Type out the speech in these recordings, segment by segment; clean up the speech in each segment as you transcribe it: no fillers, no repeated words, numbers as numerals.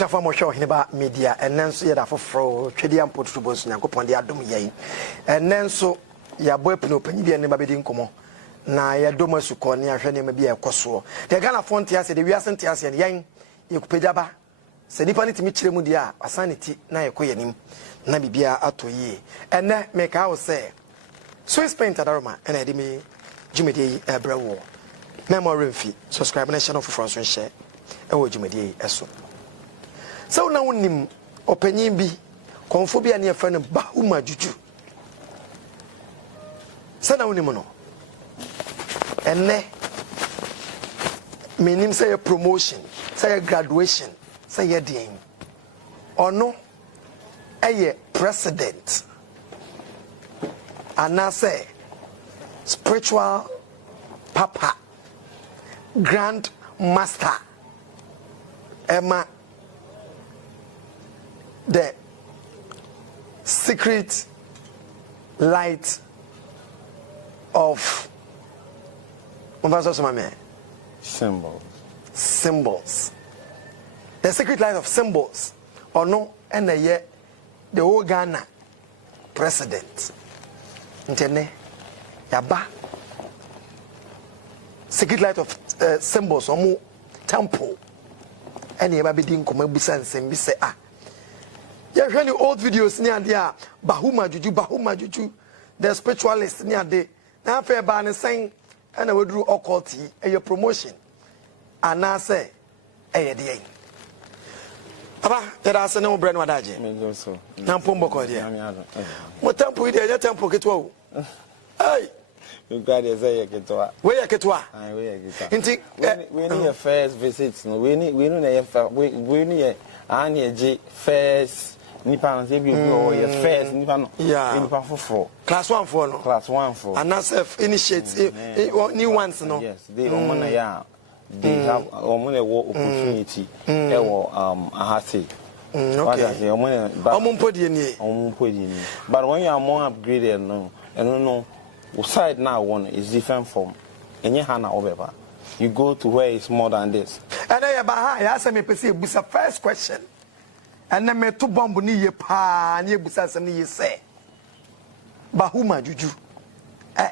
Abusafa mo hwe Hineba media enenso ye da foforo twedi ampo tutubo so nyankopon de adom yei enenso ya boy pino panyi bi eneba bedi nkomo na ya dom asuko ne ahwe ne ma bi ekoso de Ghana fonte ase de wiase nte ase yen yekupejaba se nipa ne timi kire mu dia asaneti na yekoyanim na bibia atoyi ene meka wo se Swiss Paint Adaroma ene de mi jumedi ebrawo memory mfi subscribe na channel for so share ewo jumedi eso so na wonim opanyin bi konfobia ne efa ne Bahuma Juju so na wonim no ene menim say promotion say graduation say den ono eye president and say spiritual papa grand master Emma the secret light of symbols the secret light of symbols or no and the whole Ghana president ntene yaba secret light of symbols omo temple and yaba be din koma busa nsem bi se you hear the old videos near there Bahuma Juju the spiritualist near there na fair ba ne sen and we do occulty a promotion and na say dey aba there are no brand wadaje me so na pombo ko dia mo temple dey temple ketwa hey you got to say ketwa we ketwa nti we need your first visit no we need we need an first nipa say bi go your first nipa no nipa for class 1 for no class 1 for and self initiate new ones no yes they on ya they have opportunity ahase okay but when you are more upgraded no and no side now one is different from any hana obeba you go to where it's more than this and I ask me busa first question and then me to bomb ni ye pa ni busa some ni say Bahuma Juju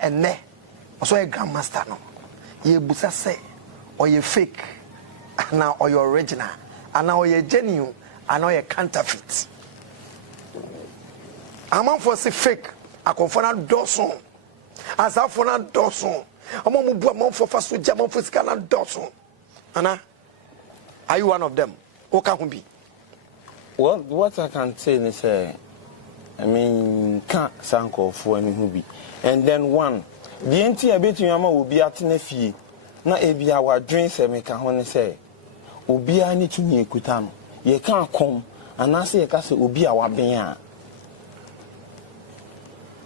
ene so a grandmaster no ye busa say or you fake now or you original and now you genuine and now you counterfeit among for say fake akofona doson asafona doson among mu among for faso jam for scan doson ana are you one of them oka humbi what I can say is I mean can't sanko for any hubi and then one the entire bit you will be at nefie na ebi our dreams e make ho ne say obi a ni tumi ekuta no ye kan kom anase ye ka say obi a waben a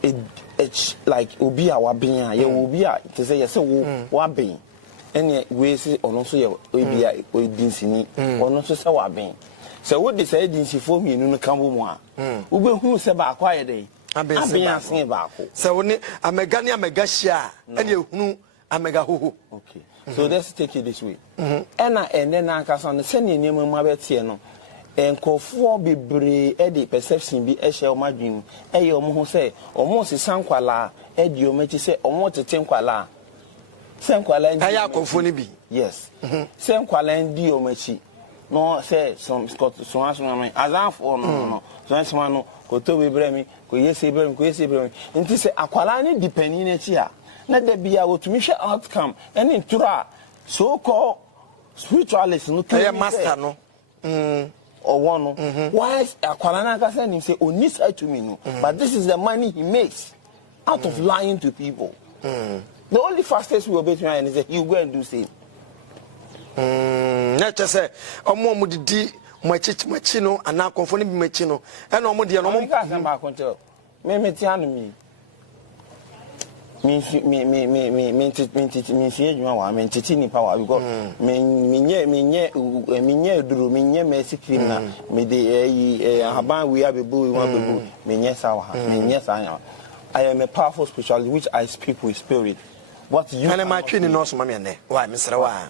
it like obi a waben a ye obi a te say ye say wo waben ene we say ono so ye obi a odinsini ono so say waben so wo de say dinsifo mienu no kan bo mu a wo be hu say ba akwa ye dey aben asen ba akwa so woni amega ni amega hia ene ehunu amega hoho okay so let's take it this way and then anka no send name ma betie no enkofo bebre e de perception bi e hye o madwin e ye o mo ho say o mo se sankwala e di o machi say o mo tete nkwala sankwala ndi aya akofo ni bi yes sankwala ndi o machi no say some scott so aso na azafo no so asema no ko to bebre mi ko yesi bebre mi nti say akwala ni depending na chi a na da bia wotumi hwe outcome any tura so called spiritualist no master no or one why akwala na ka say him say oni side to me no but this is the money he makes out of lying to people the only fastest way between and is that you go and do same na say omo didi machi no ana konfo ni bi machi no e na omo de no omo ka san ba kontel me ti anu mi me adwuma wa me titi ni power because me duro me mercy cream na me de haban we abebu me nye sawa me nye sanya I am a powerful spirituality which I speak with spirit what you and my training no so mama ne why Mr. Wa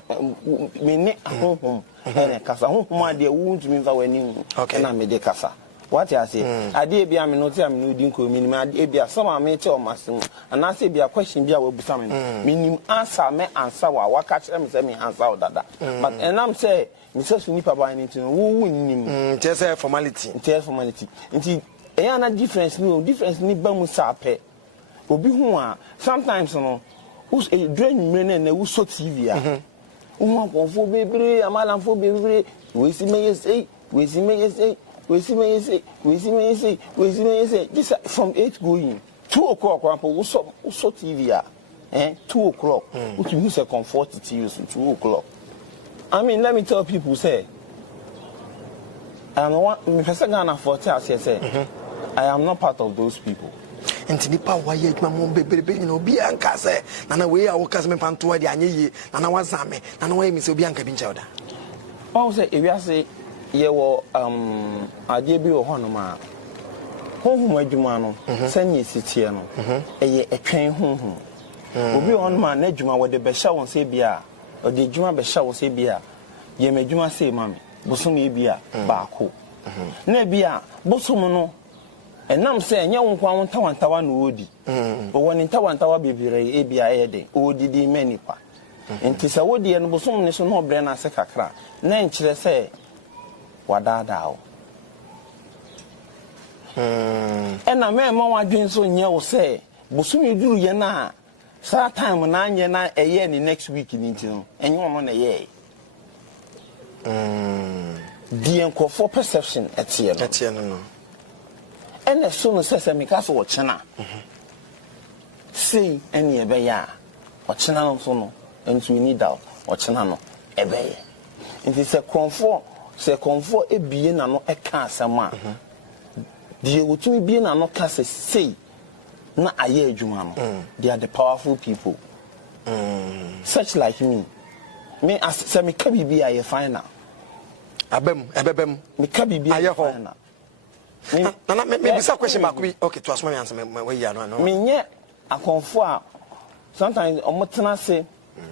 me ne ahonhom ene kasa ahonhom ade won't me fa wani na me de kasa what you say ade bia me no te am no di nko mi ni ade bia some am me che o masem ana say bia question bia we busa me nim answer me answer wa waka kire me say me answer o dada but enam say me say so nipa ba ni tin wo nim te say formality nti eya na difference ni ba mu sa pe obi hu a sometimes no us e drain me na wo so tv a wo konfo bebre amalanfo bebre we si me say this from 8 going 2 o'clock we so tv a 2 o'clock which use a comfort to use 2 o'clock. I mean, let me tell people say I am not part of those people. Nti nipa waye adwuma mo bebrebe no bi anka se na na we a wo kase me panto ade anyeye na na wazame na na waye mi se obi anka bi nchawda. Wọ́n say ewi ase ye wo ade bi wo hono ma honhom adwuma no sanye sitie no eye etwen honhom obi hono ma na adwuma wo de be hya won se bia o de adwuma be hya wo se bia ye me adwuma se mame bosom ye bia baako na bia bosom no enam se enye wo kwa won tawantawa no odi o woni tawantawa bebire e bia ede odidi manipa enti se wodi no bosom ne so no obre na se kakra na enkyere se wadadao ena me ma wadwen so nye wo se bosom eduru ye na sa time na anye na eye ni next week ni ntino enye wo na ye the enkofo perception etie no ena so no se me ka so wo chena see ene ebe ya wo chena no so no and we need out wo chena no ebe ye nti se konfo ebie na no eka asema die wotumi bie na no ka se sei na aye adwuma no they are the powerful people such like me as se me ka bibia ye final ebebem me ka bibia aye ho na me bisa question mark bi okay to asma me answer me we ya no me nye akonfo a sometimes omotena se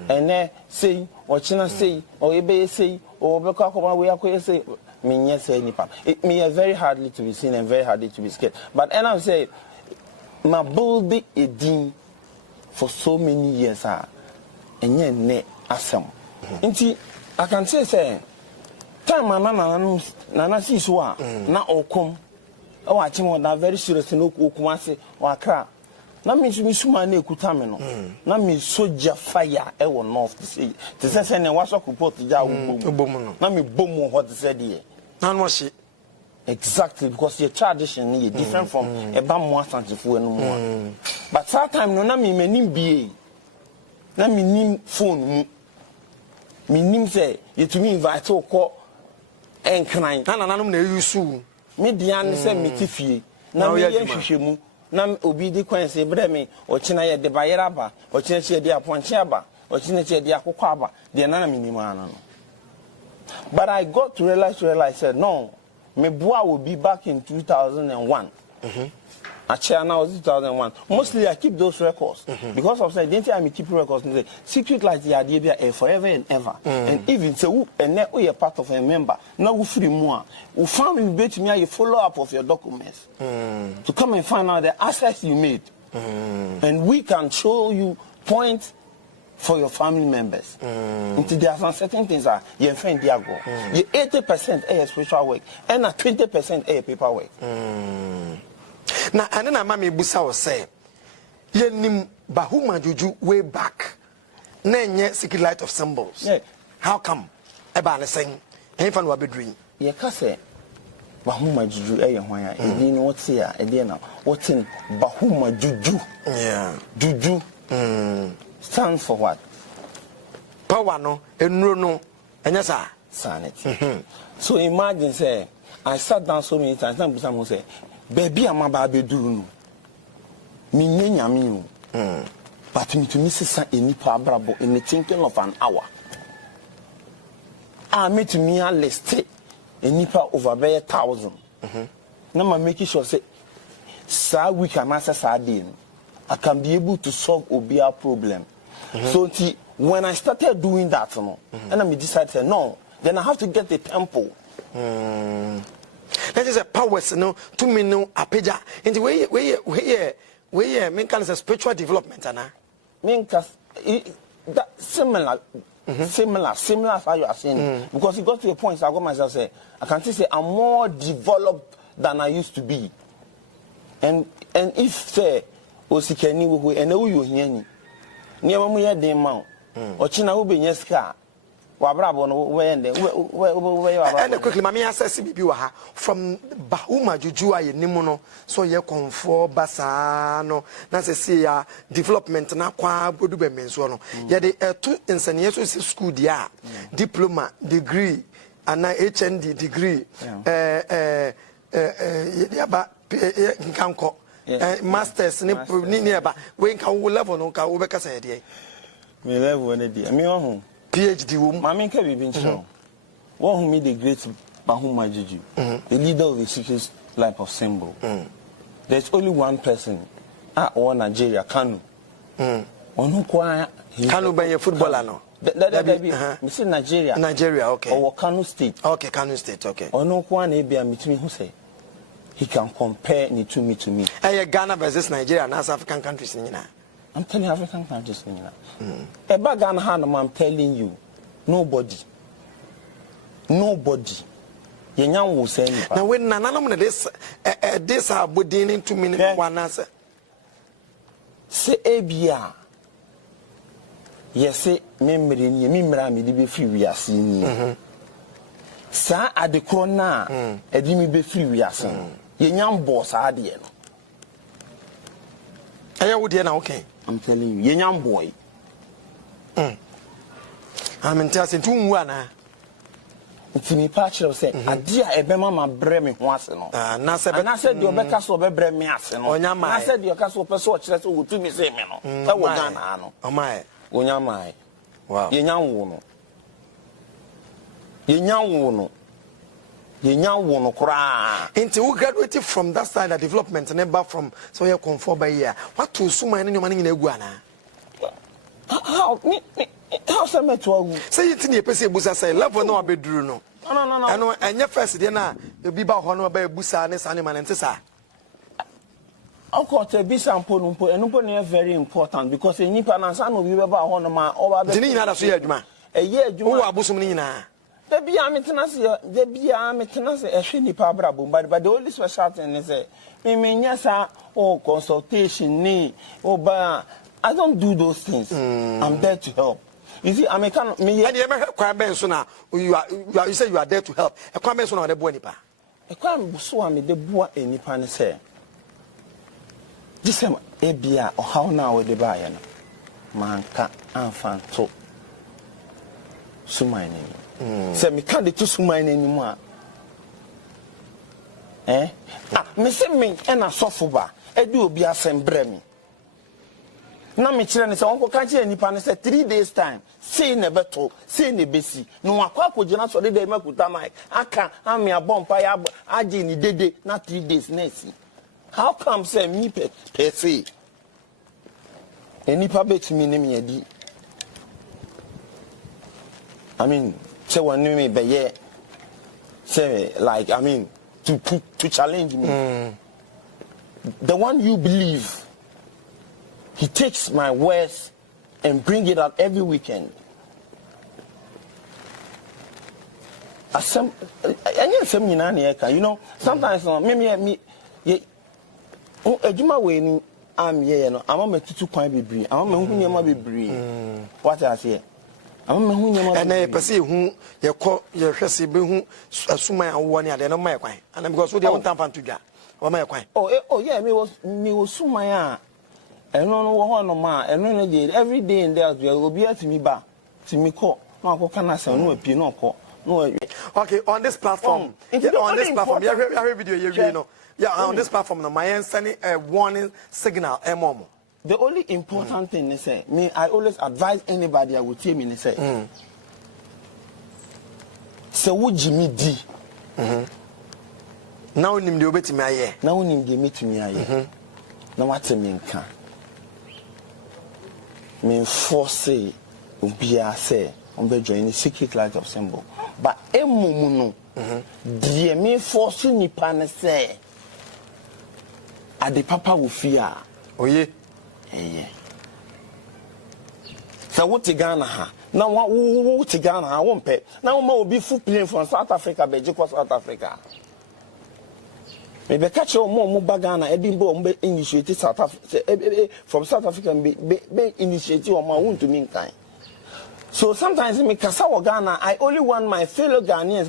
ene sei ochina sei o ebe sei o be kwa kwa we akoye sei me nye say nipa me is very hardly to be seen and very hardly to be scared but and I'm say my build a din for so many years enye ne asem nti I can say time nana si so a na okom e wa chimo na very serious no okum ase wa kra na me suma na ekuta me no na me soja fire e wo north to say ne waso report ja wo bom no na me bom ho to say dey na no she exactly because your tradition is different from a bam mo asantifo enu mo but that time no na me manim bie na me nim phone mu me nim say yetumi invite ko enkran na nanom na yusu me dia ne say me tifie na me ye hwehwemu na obi di kwanse bre me o kina ye de bayera ba o kina che de aponche aba o kina che de akokọ aba de na me nim ana no but I got to realize said no me boa will be back in 2001 actually now 2001 mostly I keep those records because of say didn't I me keep records secret like the idea forever and ever and even say and now you are part of a member now we free more we found in bet me a follow up of your documents to come and find out the assets you made and we can show you points for your family members. Until there are some certain things that you find there go. You 80% a spiritual work and 20% a paperwork. Na and na mama busa wo say ye nim bahuma juju way back. Na nye secret light of symbols. Yeah. How come? Eba na sing. Enfa no abedrin. Ye ka say bahuma juju e ye hwan ya. E di no what say a e di na what in bahuma juju. Yeah. Juju. Stands for what? Power no, enuro no, enyasa sanity. So imagine say I sat down so many times and someone say, "Baby, I'm about to do no. Me nyame o. But me to miss any brabo in the thinking of an hour. I met me a list a nipa over 1,000. Now I'm making sure say, "Sir, we can answer Sardine. I can be able to solve Obia problem. So when I started doing that, and I decided, no, then I have to get the tempo. That is a powers, no, to me, no, apeja. In the way, mean, kind of spiritual development, Anna. Mean, that similar as how you are saying. Because it got to a point, I got myself say, I can say I'm more developed than I used to be. And if say, Osikeni wo and you hear ni, near me had the amount, or China will be yes car. And quickly, Mammy says, from Bahuma Jujua, Nimono, so ye comfort Basano, Nasia, development, na qua Budube Mensono. Yet the 2 insegnation school, dia, diploma, degree, and HND degree, masters, nearby, when can we level no can overcast a day? Me level one day, me home. PhD woman. Mammy can be been strong. One who made the great Bahuma Juju, the leader of the secret life of symbol. There's only one person or Nigeria, Kanu. On who choir Kanu by a footballer no. That Mr. Nigeria, okay. Or Kanu State. Okay, Kanu State, okay. Or no one Abia between who say he can compare ni to me. Ghana versus Nigeria and African countries in I'm telling you, African countries. A bag and hand, I'm telling you, nobody. Young will say, now when none of this are within 2 minutes, one answer. Say, Abia. Yes, say, memory, me be free, we are seeing. Sir, at the corner, a dimmy be free, we are seeing. Young boss, are the end. I would now, okay. I'm telling you, young boy. I'm interested in 2 1. It's me patch of say, a dear Ebema breme once and all. And I said, your Becca be breme as and all. I said, your castle person that's all to me say, man. That was done, oh my, Onyamai. Wow, you young cry. Into who graduated from that side of development and never from so you comfort by year. What to so many money in a guana? How some to say it in your PC Busa say, love or no bedroom. No. I know, and your first dinner, you'll be about honor by Busa and animal and Tessa. Of course, a bit and Ponumpo very important because in Nipan and San will be about honor over the Nina. A year, you are Busumina. The Biametanasi, a shiny pabrabum, but the only special thing is a yes, consultation, knee, I don't do those things. I'm there to help. You see, I'm a kind of me. I never heard Quaben sooner. You say you are there to help. A Quaben sooner, the Buanipa. A Quam Swami, the boy in Nipan say. This Abia or how now with the buyer. Manka infant so. Sumine. Say me can't do Sumine anymore. Miss me and a sofa. I do be a sembremi. Now me children say uncle can't hear any pan say 3 days time. Say never talk, say ne besi. No akwa ko jina so dey make utamai. Aka am me a bomb I aje ni dede na 3 days next. How come say me per se? Any public me name yedi. I mean, say one me be yeah. Say like I mean to challenge me. The one you believe. He takes my words and bring it out every weekend. You know, sometimes me I'm here, I'm a tutu point be bree. I'm a who be bree. What I say? I'm a who and I perceive who you call your Shessy who assume I want you, then my quine. And I'm going to do one to get. Oh, yeah, me was soon my and no one no man, and no did every day in there will be at me back to me call. No, can I say no no call? No, okay, on this platform, on this platform, every video you know. Yeah, on this platform, my end sending a warning signal, mom. The only important thing is say, me, I always advise anybody I would tell me, say, so would Jimmy D. Now, him the obey to me, aye. Now, him the meet me, aye. Now, what's a mean can? me force ubia say on be join the secret light of symbol but emumu no die me force nipa ne say ade papa wo fia oye so what Ghana ha na wo ti Ghana ha wo mpe na wo ma obi full plane from South Africa be je ko South Africa me be catch mo Ghana Edinburgh mo be initiate South Africa from South Africa be initiate o ma won to me kan so sometimes me kasa wo Ghana I only want my fellow Ghanaians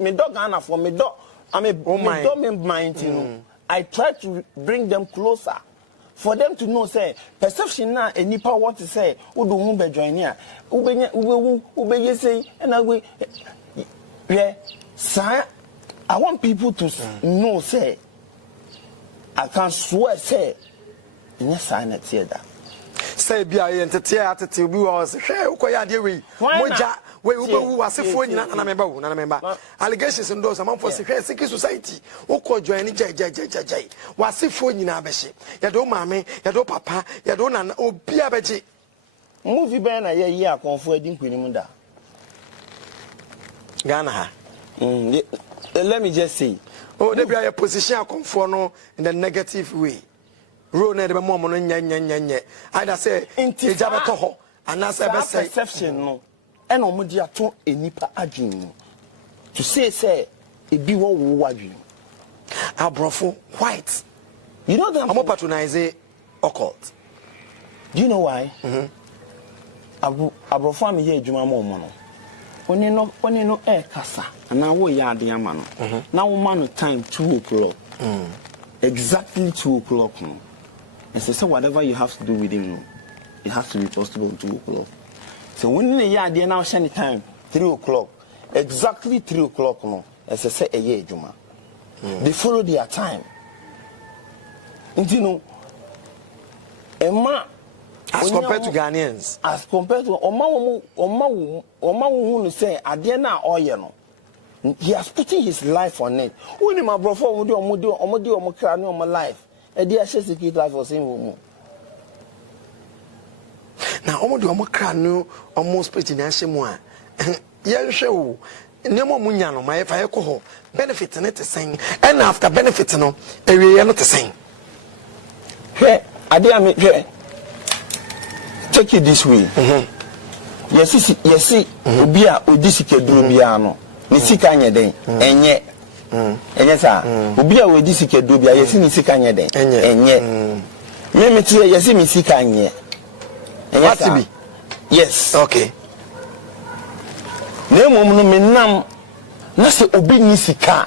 me dog Ghana for me dog me dog me mind you know I try to bring them closer for them to know say perception na enipa what to say wo do hu be join here wo be say and we yeah sir I want people to know say I can swear say yes I not say that say bia entity atete bi wo say hwe ukoya de we moja we ubewu asefo nyina na memba wo na memba allegations ndo so manfo say hwe secret society uko join ni jai wasefo nyina abehye ye do maame ye do papa ye do nana obi abeje movie ben na ye akonfo adi nkwenim da Ghana ha let me just say oh they be your position akonfo no in the negative way role na de be mo no nya either say ejabe to ho ana say be say perception no e no mo dia to enipa adwin to say ebi wo wo adwin abrofo white you know them I'm patronize occult do you know why abrofo am ye adwuma mo no oni no kasa na wo ya ade ama no na wo ma no time 2 o'clock exactly 2 o'clock no and so whatever you have to do with him no it has to be possible 2 o'clock so when you ya ade na share time 3 o'clock exactly 3 o'clock no and say eye adwuma they follow their time you know Emma as compared to Ghanaians as compared to Oma who say ade na oye no he has put his life on it when my brother omo kra no omo life e dey share secret life for same woman na omo kra no omo spirit na hye mu a ye hwe wo nemo munya no ma ye fa ye ko ho benefit ne te sen and after benefit no ewie no te sen he ade am he take it this way yes obi a odisike duro bia no ni sika nye den enye sa obi a odisike duro bia yes ni sika nye den enye me tie yes mi sika nye enye sa bi yes okay na emom no menam na se obi ni sika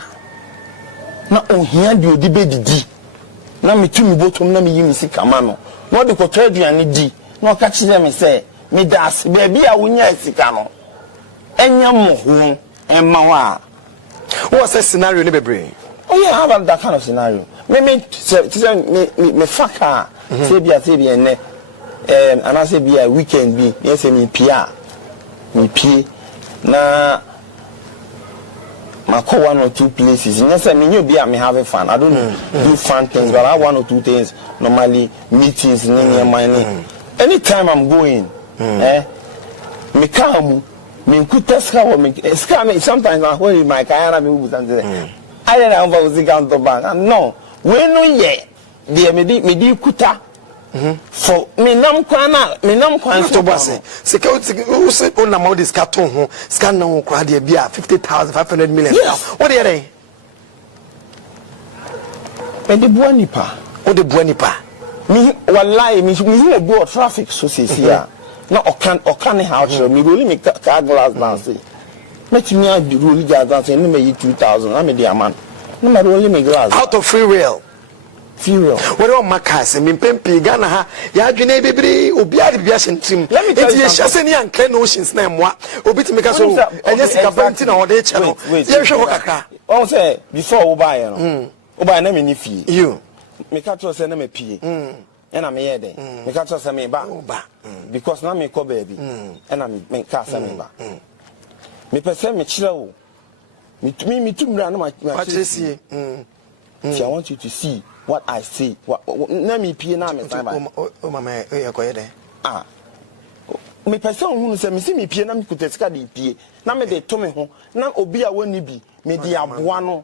na ohia de odi bedidi na metumi botom na me yimi sika ma no na de ko aduane di na o ka kire me say me das baby a wonya sika no enya mo ho emma ho a what's the scenario ni bebre oh yeah how about that kind of scenario me faka say bia ene and I say bia weekend bi yes me pia na mako 1 or 2 places yes me you be me having fun I don't do fun things but I have 1 or 2 things normally meetings anytime I'm going me come me kuta ska me ska me sometimes I hold my car me wu something I don't know about the account to bank no we no ye dey me di kuta for me nam kwan to boss security who say on na this carton ho scan na kwa dey bia 50,000 500 million what dey there and the buanipa what the buanipa me wallahi me go traffic so say here na okan how sure me really make car glass down say let me add the roll glass down say no me 2,000 na me dey man no me roll me glass out of free will what on makas me pempi Ghana ha ya adwene bebre obi ade bia hyentim enti ye hyase ne anka no oceans na emwa obi ti meka so enye sika banti na ode che no ye hwe ho kakra on say before wo buy no wo buy na me ni fie you me ka tro say na me pie ena me ye den me ka tro say me ba because na me ko baby ena me ka say me ba me pese me kire wo me tumra na ma chese if I want you to see what I see what na me pie na me time o mama e ko ye den me person hu se me si me pie na me kuta sika de pie na me de to me ho na obi a woni bi me de aboa no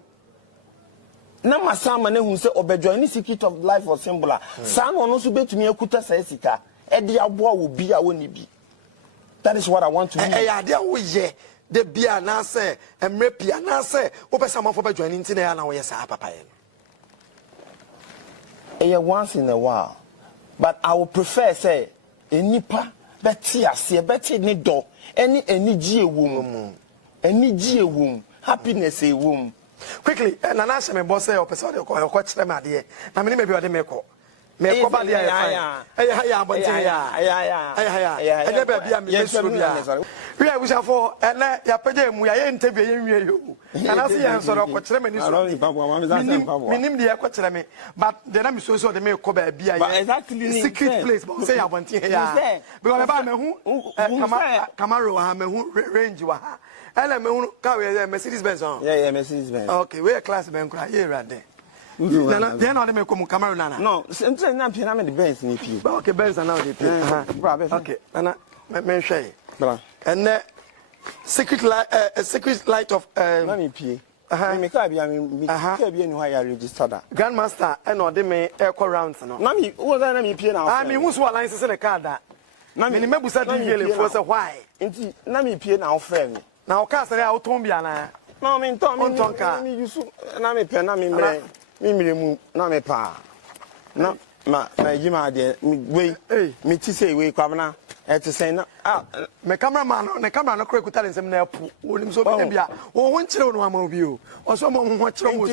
na masama na hu se obedwan ni secret of life or symbol sa no no so betumi akuta sa sika e de aboa obi a woni bi. That is what I want to do. Eh ya wo ye de bia na se emre pia na se wo pesa mafo bedwan ni ntina ya na wo ye sa papa ye. Once in a while, but I would prefer say enipa beti ase beti ni do any energy womb happiness a womb. Quickly, na se me boss say o person de ko kire me ade na me be ode me ko ba de ya abontin ya ene ba bia me suru bia we are wish for ene ya pege mu ya ye interview ye nwie yo na se ya so ko kire me ni so minim de ya ko kire me but de na me so so de me ko ba bia ya secret place but say abontin ya because me ba me hu Camaro ha me hu range wa ha ene me hu ka we Mercedes Benz on yeah Mercedes Benz okay we class ben kura ye rade Nana, they are not me come Camaro Nana. No, sometimes na pia na me the Benz ni pie. Okay, Benz now they pie. Okay, Nana, me share. Bra. And secret light of na me pie. Me ka bia me ka bia ni ho ya register da. Grandmaster and no dey me echo rounds no. Na me wo na me pie na. Ah, me hu so license na car da. Na me mebusa DVL for say why. Nti na me pie na offer me. Na o car say a ton bia na. No, me ton car. Me use na me pe na me mre. Me mu na me pa na ma yima de we me ti say we kwabna e ti say na me cameraman no camera no kure kuta nsem na apu wonim so be bia wo ho nkire no ama obi o o so mo ho kire wo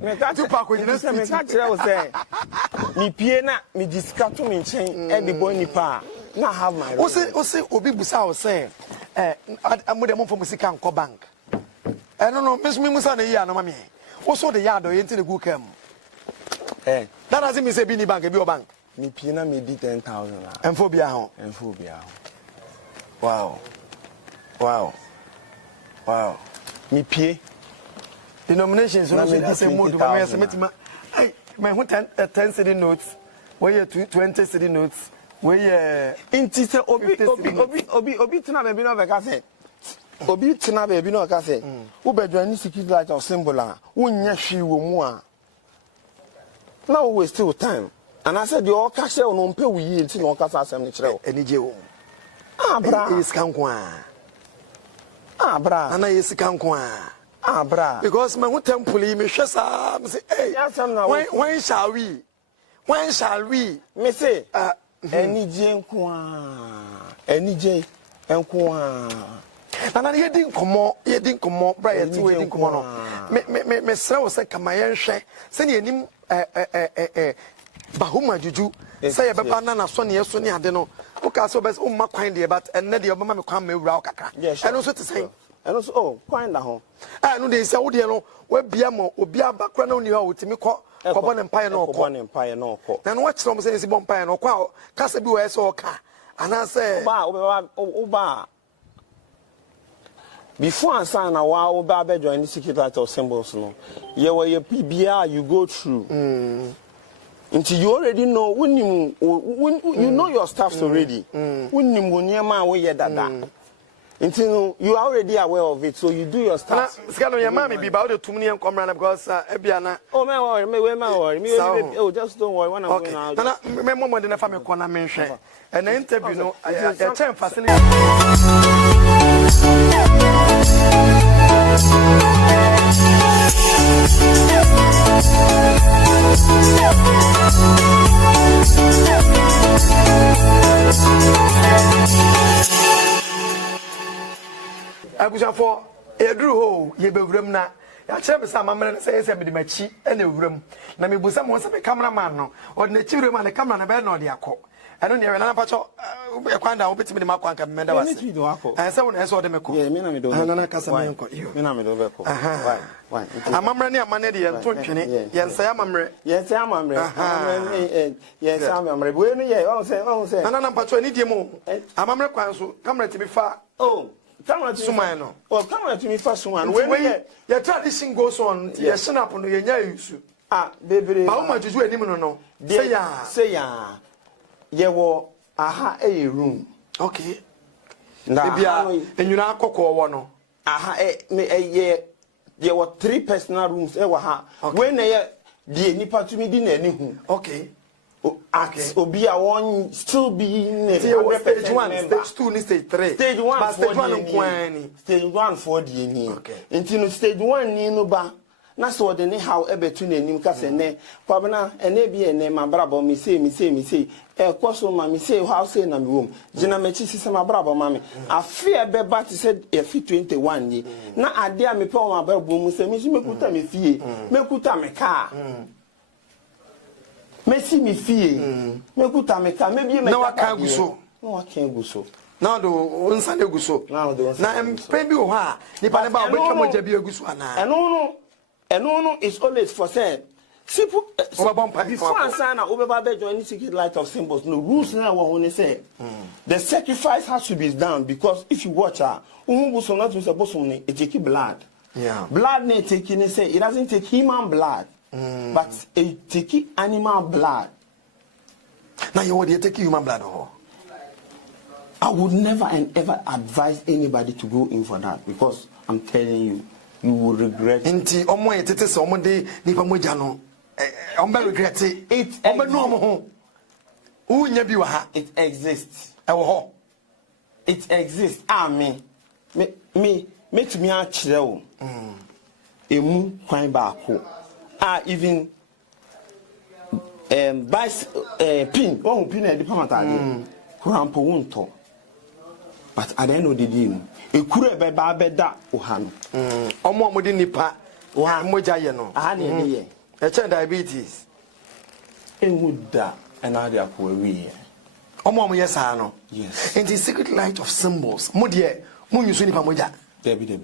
me ka tu pa ko nyina se me ka kire wo say me pie na me discato me nchen e de boy ni pa na have my o say obi busa o say amode mo fo sika nko bank no me musa na yi anoma me also the yard or into the good cam. That doesn't mean say Bini Bank, be your bank. Me pina me di 10,000. And phobia home. And phobia. Wow. Me pay. Denominations so the same mode. Hey, my 10 city notes. Where you 20 city notes. Where you inti obi tina be no be ka say. Obi tina be no ka say wo bedwan ni secret light of symbol a wonnya hwi wo mu a now we still time and I said you ka say no mpe wo yi nti no ka sa asem ni kire wo enije wo bra isika nko a bra ana isika nko a bra because my temple me hwe sa me say hey when shall we me say enije nko a Nana ye din komo bra ye ti we din komo no me sra wo se kama ye nhwe se ne anim bahuma juju se ye beba na so ne yeso ne ade no o ka so be o ma kwan de but enne de obama me kwan ma wura o kakra eno so te sen eno so kwan da ho no de se wo de no wa bia mo obi abakra na oni ha o timi ko bo ne mpae no ko na no wa kire mo se si bo mpae no ko ka se bi wo se o ka ana se ba before and sign a while baby join the secret light of symbols no your PBR you go through until you already know when you know your stuff already when you near my way that until you are already aware of it so you do your stuff scano your mommy be about the 2 million camera because ebiana oh man worry me oh just don't worry when I'm going out na me mom de na fa me corner me hwe and the interview no a time facility Abuja for edru ho ye bewuram na ya kire me sa mamre say me de machi e na ewuram na me busa mo se me cameraman no o de na chi wuram na camera na be na o de akọ eno ne na pacho e kwanda wo betimi de makwa nka me da wase se wona e so de meko ye me na me do na kasa me nko me na me do beko why amamre ne amane de ye to twene ye nsa ya mamre ye nsa ya mamre ye nsa ya mamre we no ye won say na pacho ni die mo amamre kwan so camera ti bi fa camera Suman no. Oh, camera to me first one. When your tradition goes on, your son up on your use. Baby. How much is any no? Say ya. Ye wo aha a room. Okay. Ebia enyuna akoko wo no. Aha there were 3 personal rooms e wa ha. When the nipa to me di na ani hu. Okay. Obi a one still be in stage 1, stage 2 ni stage 3. Stage 1 but stage 1 kwani. Stage 1 for the ni. Okay. Nti no stage 1 ni no ba. Na so de ne how ebetu na anim ka se ne kwabena ene bi ene mabrabo mi say e kwaso ma mi say how say na mi wom gina mechi sise mabrabo ma mi afi ebe ba ti said e fi 21 ni na ade a me pe o mabrabo mu say mi so mekuta me fie mekuta me car mesi mi fie mekuta me car me bi me na wa kan guso na wa kan guso na do onsane guso na empe bi ho a nipa ne ba obetwa moja bi aguso ana no is always for said. Simple. Before Ansana, Obeba join Secret Light of Symbols. No rules now. What say? The sacrifice has to be done because if you watch her, it take blood. Yeah. Blood ne taking say it doesn't take human blood, but it take animal blood. Now you want to take human blood? I would never and ever advise anybody to go in for that because I'm telling you. You will regret it. Inti omo yetete se omo de nipa moja no omo regret it. Omo no omo ho. Unya bi wa ha. It exists. E wo ho. It exists. Me to me a kire wo. Emu kwan ba ko. Even pin. Oh pin e di pamatade. Kurampo wonto. But at the end of the day, ekure be ba beda ohano. Omo di nipa moja ye no. Aha na ye. E chen diabetes. Emuda na dia ko wi. Omo yesa no. Yes. And the secret light of symbols. Mo de mo yusu nipa moja. Debi.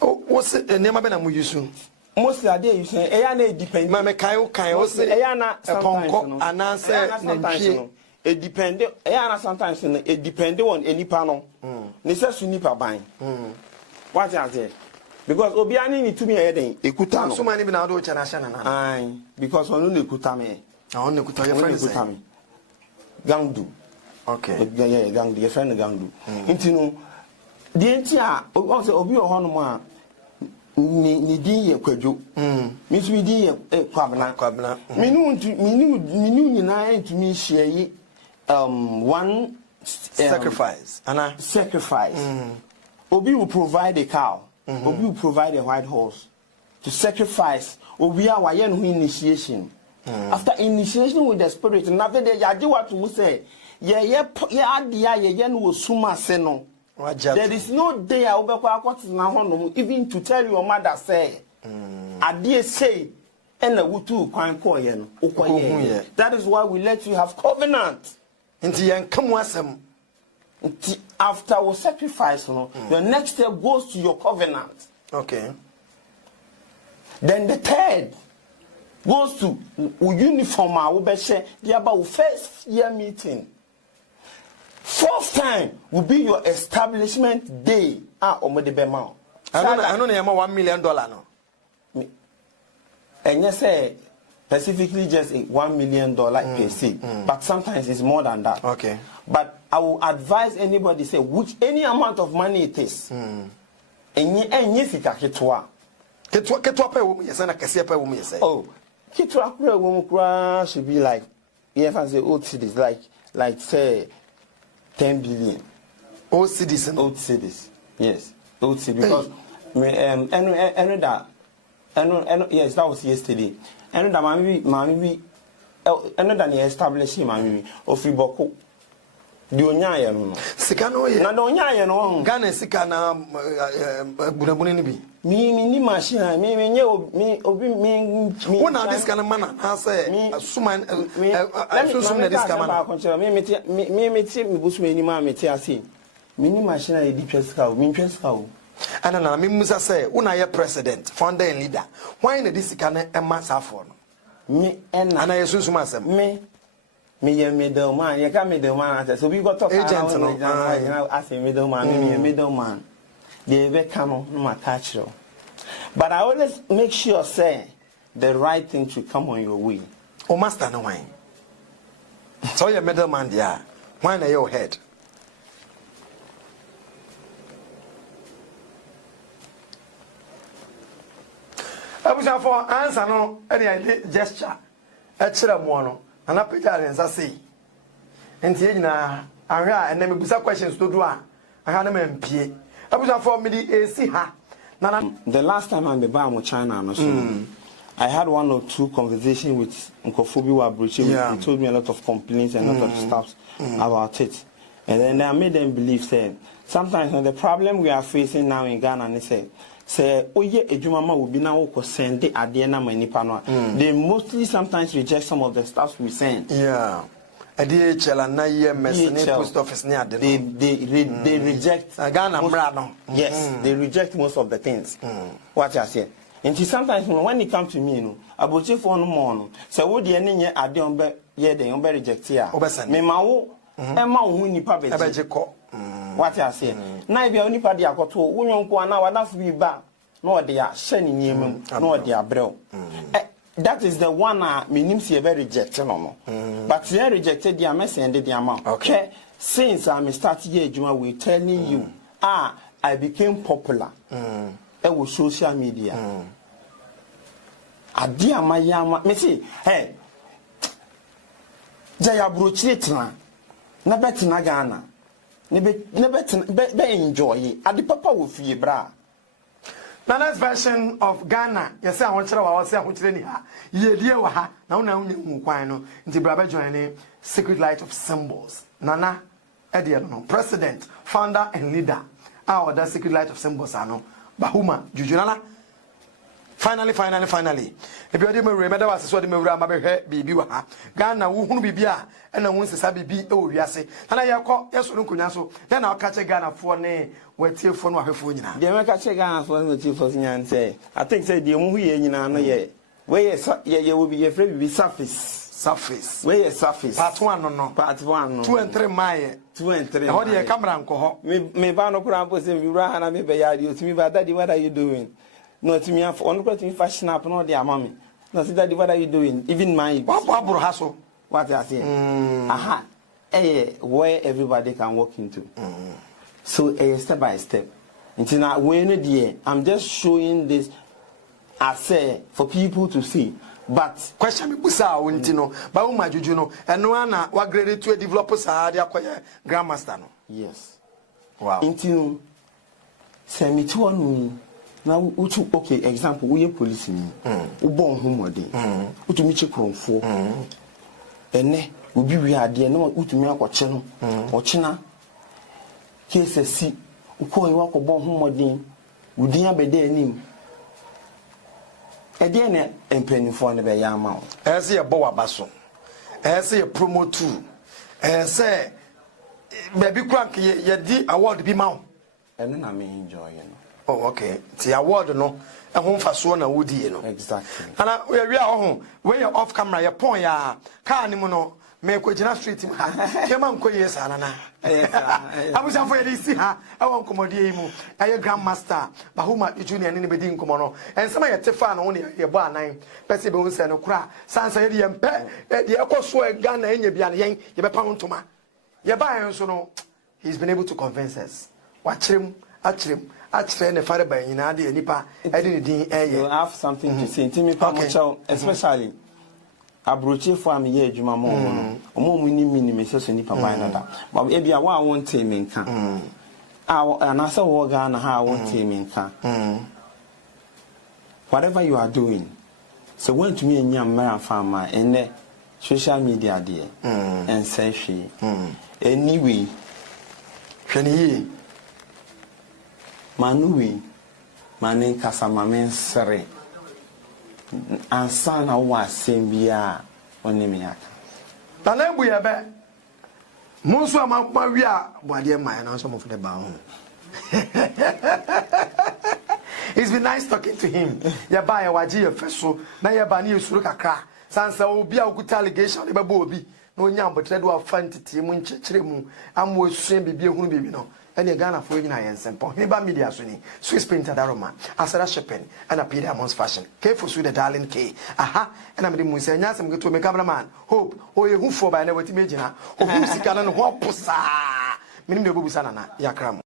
O se nema be na mo yusu. Most ade yusu e ya na depend. Ma me kai o se e ya na ponko ananse na ntwie. It depend. Sometimes it depend on any panel. Necessary nipa ban. What is it? Because obiani ni to me heading. Ekuta no. So many be na do chana shana na. Aye. Because onu ekuta me. Na onu ekuta your friend ekuta me. Gangdu. Okay. Yeah, gangdu. Your friend gangdu. Inti no. The entia. O se obi o hono mo a. Ni din ye kwadwo. Mi so mi din ye kwabena. Minu nyina entumi hye yi. One sacrifice. Sacrifice. Obi will provide a cow. Obi will provide a white horse to sacrifice. Obi a waye no initiation. After initiation with the spirit, nothing there. Yadi what to say. Ye no suma se no. There is no day I will even to tell your mother say. Adi say. That is why we let you have covenant. After we sacrifice, the next step goes to your covenant. Okay. Then the third goes to uniform. The about first year meeting. Fourth time will be your establishment day. I don't know $1 million no. And you say specifically just $1 million per se, but sometimes it's more than that. Okay. But I will advise anybody say which any amount of money it is. And yes, it ketwa. Ketwa pe wo yesa na kese pe wo yesa. Oh, ketwa pe wo kura should be like if I say old cities like say 10 billion. Old cities. Old cities. Yes, old cities because yes, that was yesterday. And that mommy, and then establishing mommy of Friboko. The Onya no. Sikano ye. Na Onya no. Ghana sikana bunabuni ni bi. Me ni machine me obi me. When now this kind of man I say suman susum this kind of man. Me busu me ni ma me ti ase. Me ni machine e di pesa me pesa o. And na me musa say una ye president, founder and leader. Why na this kind of masafo no? Me and na ye susum asem. Me ye middleman. You can middleman. So we got talk agent no. I say middleman. Me middleman. They be come no attach you. But I always make sure say the right thing should come on your way. O master no wine. So your middleman there. Why na your head? abusa for answer no any gesture e kire mo no ana pejare nsa sei enti nyina ahwa ene me busa questions to do a ahwa na mampie abusa for me di esi ha na the last time I be back in China no so I had 1 or 2 conversations with Nkofobi Wabruchi. He told me a lot of complaints and a lot of stuff about it. And then I made them believe that sometimes the problem we are facing now in Ghana is say oye ejumama will be now send the adiena manipa no. They mostly sometimes reject some of the stuff we send. Yeah. DHL and IMS post office near they reject Ghana. Yes, they reject most of the things. What I say. And sometimes when it comes to me, no, about you for no more. So what the any year I don't be yeah they don't be reject here. Me mawo Emma win public. What I say. Now if you only party I got to who you go now enough be back. No they are shining him, no they are bro. That is the one me name see very rejected no. But they rejected the message and the amount. Okay. Since I started here, Juma we telling you, I became popular. With social media. Adia mayama me say hey Jaya brochitna na betina Ghana ne be enjoy ade papa wo fie bra. The next version of Ghana you say I want to wa say I want to ni ha ye die wa ha na una hu kwan no nti bra be join ni Secret Light of Symbols Nana Edie no president founder and leader our that Secret Light of Symbols ano Bahuma Jujunala. Finally. If you remember, was so the Mura Mabe Bibi Waha. Ghana, who be bia, and the ones that be oh, yase. And I call yes, Uncunaso. Then I'll catch a Ghana for nay, where tear for her phone. They will catch a Ghana for the chief of and say, I think say the movie in ye. Where you will be afraid to be surface. Where is surface? Part 1 no. Part 1 2 and 3 my 2 and 3. How do you come around? Me bano crampos and you ran and me bayadi to me, but daddy, what are you doing? No, to me, on the fashion up, no, dear mommy. No, daddy, what are you doing? Even my Papa Hassel. What I say? Aha. Where everybody can walk into. So, step by step. Until now, when I'm just showing this, I say, for people to see. But question me busa wontino ba wo majuju no eno na wa grade to develop sa dia koye grandmaster no. Yes. Wow. Intino semi to anu na utu okay example we police ni wo bon homode utu mi chekronfo ene obi wi ade na utu mi akoche no ochina case si ukoyi wa ko bon homode udin abede anim Again, and penny for the Yamau. As a boa basso, as a promoter, and say, baby crank, ye did award be mount. And then I may enjoy you. Oh, okay. The award, no, a home for Swana Woody, you know. Exactly. And we are home. When you're off camera, your point, ya canimono, make Quajana Street. Came on, yes, Anna. I was afraid to see her. I won't commodate a grandmaster, Bahuma, junior, and anybody in Comono. And some of your Tefan only a bar nine, Bessie Bones and Okra, Sansa and Pet, the Echo Swag Ghana and your Bian Yang, your pound to ma. Your buyer, so no, he's been able to convince us. Watch him, and the father by Inadi and Nipa, I didn't you have something to say to me, especially. Abroche for me ye juma mo no omo ni me so so nipa ban na but e bia wa won tell me nka na say wo ga na ha won tell me nka whatever you are doing so when to me nyam mara farmer ene social media there and say she anyway hwani manuwi manen kasama men sere ansa na wo asem bia onimi aka na na bu ya be mo so ma wi a boade man na so mo fde ba ho. It's been nice talking to him. Ya ba ya waji ya feso na ya ba ni esuru kakra sansa obi a okuta allegation e be bo obi na onya ambotre do afantiti mu nchechire mu amwo suen bibie hunu bibi no ene Ghana for nyina yensempo he ba media so ni Swiss Painter Daroma Asada Shipping and a Peter Mons Fashion K for Sweet Darling K aha and I'm the musa nyasem geto me cameraman hope o ye hu for by na wati megina o hu sika na no ho posa minim de bobusa na yakram